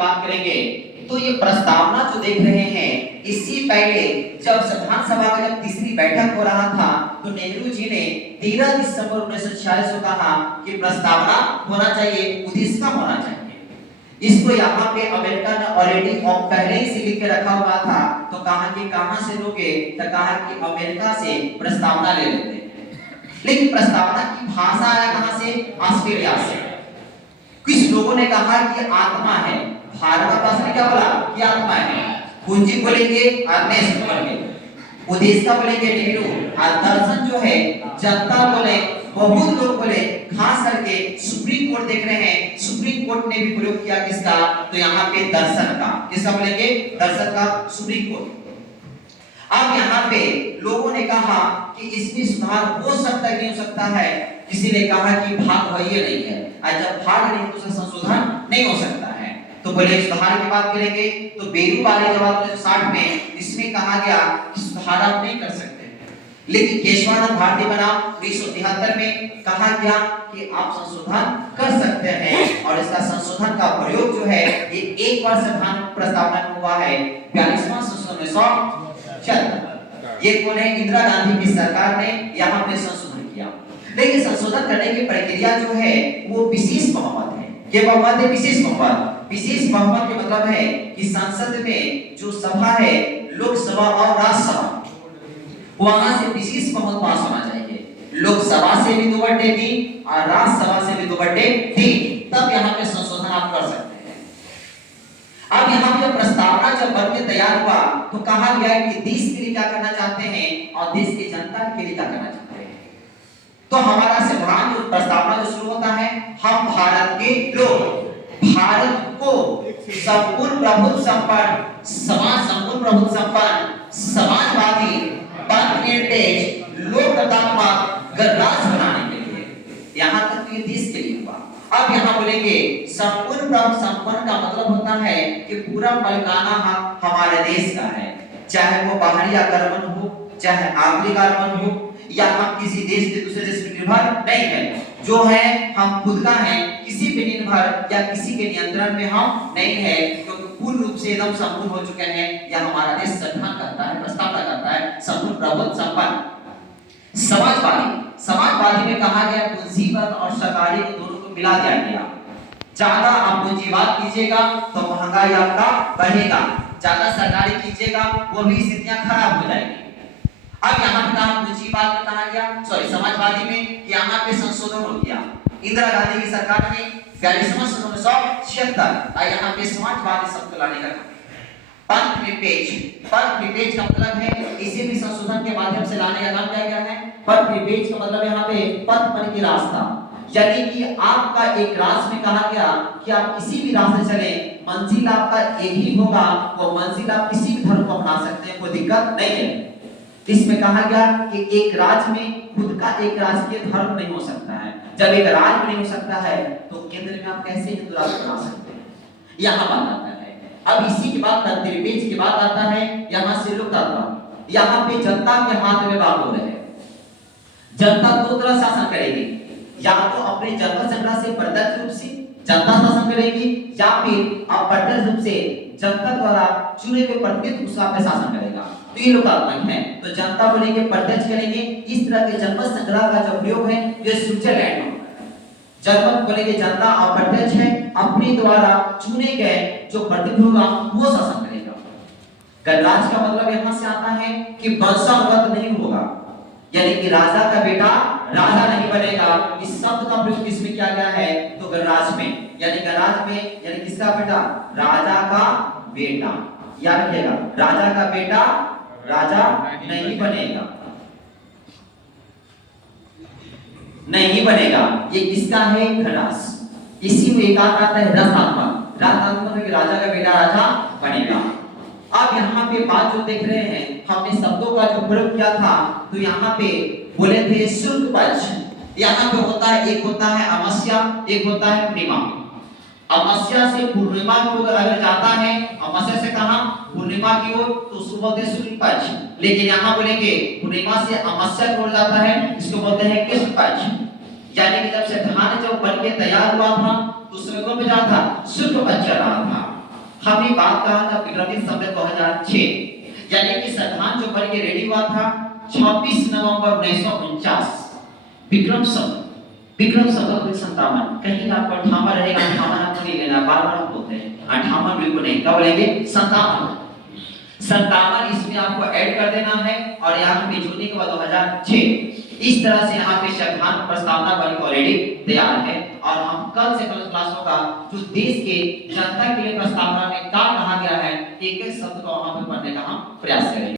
बात करेंगे तो ये प्रस्तावना जो देख रहे हैं, इससे पहले जब संविधान सभा का जब तीसरी बैठक हो रहा था तो नेहरू जी ने 13 दिसंबर 1946 को कहा कि प्रस्तावना होना चाहिए, उद्देश्य होना चाहिए। इसको यहाँ पे अमेरिका ने ऑलरेडी पहले ही से लिख के रखा हुआ था, तो कहा कि कहां से लोगे, तो कहा कि अमेरिका से प्रस्तावना ले लेते हैं। लेकिन प्रस्तावना की भाषा आया कहां से? ऑस्ट्रेलिया से। कुछ लोगों ने कहा कि आत्मा है, भारत का भाषा ने क्या बोला कि आत्मा है। पूंजी बोलेंगे अर्नेस्ट बोलेंगे, उद्देश्य बोलेंगे नेहरू, और दर्शन जो है जनता बोले, बहुत लोग बोले, खास करके सुप्रीम कोर्ट देख रहे हैं, सुप्रीम कोर्ट ने भी प्रयोग किया किसका, तो यहाँ पे दर्शन का, किसका बोलेंगे? दर्शन का, सुप्रीम कोर्ट। अब यहाँ पे लोगों ने कहा कि इसमें सुधार हो सकता है कि नहीं हो सकता है। किसी ने कहा कि भाग वही नहीं है, और जब भाग नहीं तो संशोधन नहीं हो सकता है। तो बोले सुधार की बात करेंगे तो बेरू वाले जवाब 1960 में इसमें कहा गया कि सुधार आप नहीं कर सकते, लेकिन केशवानंद भारती बनाम 1973 में कहा गया कि आप संशोधन कर सकते हैं, और इसका संशोधन का प्रयोग जो है ये एक बार संविधान प्रस्तावना में हुआ है, 42वां संशोधन 1976। ये कौन है? इंदिरा गांधी की सरकार ने यहाँ पे संशोधन किया। लेकिन संशोधन करने की प्रक्रिया जो है वो विशेष बहुमत है। ये बहुमत है विशेष बहुमत। विशेष बहुमत के मतलब है कि संसद में जो सभा है, लोकसभा और राज्यसभा, वहां से विशेष बहुमत पास होना चाहिए। लोकसभा से भी 2/3 और राज्यसभा से भी 2/3, तब यहाँ पे संशोधन आप कर सकते हैं। अब यहाँ पे प्रस्तावना जब बन के तैयार हुआ तो कहा गया कि देश के लिए क्या करना चाहते हैं और देश की जनता के लिए क्या करना चाहते हैं। तो हमारा संविधान जो प्रस्तावना जो शुरू होता है, हम भारत के लोग, भारत को संपूर्ण प्रभुत्व संपन्न समाज, संपूर्ण प्रभुत्व संपन्न समाजवादी, धर्मनिरपेक्ष, लोकतांत्रिक गणराज्य बनाने के लिए, यहाँ तक तो ये देश के लिए हुआ। अब यहाँ बोलेंगे संपूर्ण प्रभुत्व संपन्न का मतलब होता है कि पूरा मलिकाना हक हमारे देश का है, चाहे वो बाहरी आक्रमण हो, चाहे आंतरिक आक्रमण हो, या हम किसी देश से दूसरे देश पर निर्भर नहीं है। जो है हम खुद का है, किसी पे निर्भर या किसी के नियंत्रण में हम नहीं है, क्योंकि पूर्ण रूप से एकदम संपूर्ण हो चुके हैं। यह हमारा देश संविधान करता है, प्रस्तावना करता है संपूर्ण प्रभुत्व संपन्न समाजवादी। समाजवादी में कहा गया पूंजीवाद और सरकारी को दोनों को मिला दिया गया। ज्यादा आप पूंजीवाद कीजिएगा तो महंगाई आपका बढ़ेगा, ज्यादा सरकारी कीजिएगा वो भी स्थितियां खराब हो जाएगी। अब यहाँ पे कहा पूंजीवाद में कहा गया, सॉरी समाजवादी में, कि यहाँ पे संशोधन हो गया। इंदिरा गांधी की सरकार ने 42वां संशोधन 1976 और यहाँ पे समाजवादी शब्द लाने का पंथ निरपेक्ष का मतलब है इसी भी संशोधन के माध्यम से लाने का काम किया गया है। पंथ निरपेक्ष का मतलब यहाँ पे पथ मन की रास्ता, यानी कि आपका एक रास्ते में कहा गया कि आप किसी भी रास्ते चले, मंजिल आपका एक ही होगा, वो मंजिल आप किसी भी धर्म को अपना सकते हैं, कोई दिक्कत नहीं है। इसमें कहा गया कि एक राज्य में खुद का एक राजकीय धर्म नहीं हो सकता है। जब एक राज्य नहीं हो सकता है तो केंद्र में आप कैसे हिंदू राष्ट्र बना सकते हैं, यहाँ बात आता है। अब इसी के बाद धर्मनिरपेक्ष की बात आता है, यहाँ से लोकतंत्र। यहाँ पे जनता के हाथ में बात हो रहे हैं। जनता दो तरह शासन करेगी, या तो अपने जनता संग्रह से प्रत्यक्ष रूप से जनता शासन करेगी, या फिर अप्रत्यक्ष रूप से जनता द्वारा चुने हुए प्रतिनिधि उसका पे शासन करेगा। तो ये लोकात्मक है। तो जनता बोलेंगे प्रत्यक्ष करेंगे। इस तरह के जनमत संग्रह का जो प्रयोग है ये स्विट्जरलैंड में, जनमत बोलेंगे जनता अप्रत्यक्ष है, अपने द्वारा चुने गए जो प्रतिनिधि होगा वो शासन करेगा। गणराज्य का मतलब यहाँ से आता है कि वंशानुगत नहीं होगा, यानी कि राजा का बेटा राजा नहीं बनेगा। इस शब्द का प्रयोग किसमें किया गया है, तो गणराज्य में, यानी गणराज्य में, यानी किसका बेटा, राजा का बेटा। याद रखिएगा, राजा का बेटा राजा नहीं बनेगा, नहीं बनेगा। ये किसका है, गणराज्य। इसी में एक आता है रसात्मक, रसात्मक में राजा का बेटा राजा बनेगा। अब यहाँ पे बात जो देख रहे हैं, हमने शब्दों का जो प्रयोग किया था, तो यहाँ पे बोले थे शुक्ल पक्ष। यहाँ पे होता है, एक होता है अमावस्या, एक होता है पूर्णिमा। अमावस्या से पूर्णिमा की ओर अगर जाता है, अमावस्या से कहां, पूर्णिमा की ओर, तो उसको बोलते हैं शुक्ल पक्ष। लेकिन यहाँ बोलेंगे पूर्णिमा से अमावस्या की ओर जाता है, इसको बोलते हैं कृष्ण पक्ष। यानी कि जब से धान जब बन के तैयार हुआ था, तो उस समय कौन पे जा था, शुक्ल पक्ष चल रहा था। हमने बात कहा था विक्रमित संवत 2006, यानी कि संविधान जो बन के रेडी हुआ था 26 नवंबर 1949, विक्रम संवत, विक्रम संवत 1957। कहीं आपको 58 रहेगा, 58 आपको नहीं लेना, बार-बार हम बोलते हैं 58 बिल्कुल नहीं, कब लेंगे 57। 57 इसमें आपको ऐड कर देना है और यहाँ पे जोड़ने के बाद 2006। इस तरह से यहाँ पे संविधान प्रस्तावना बन ऑलरेडी तैयार है और हम कल से कल क्लासों का जो देश के जनता के लिए प्रस्तावना में क्या कहा गया है, एक एक शब्द को वहां पे पढ़ने का हम प्रयास करेंगे।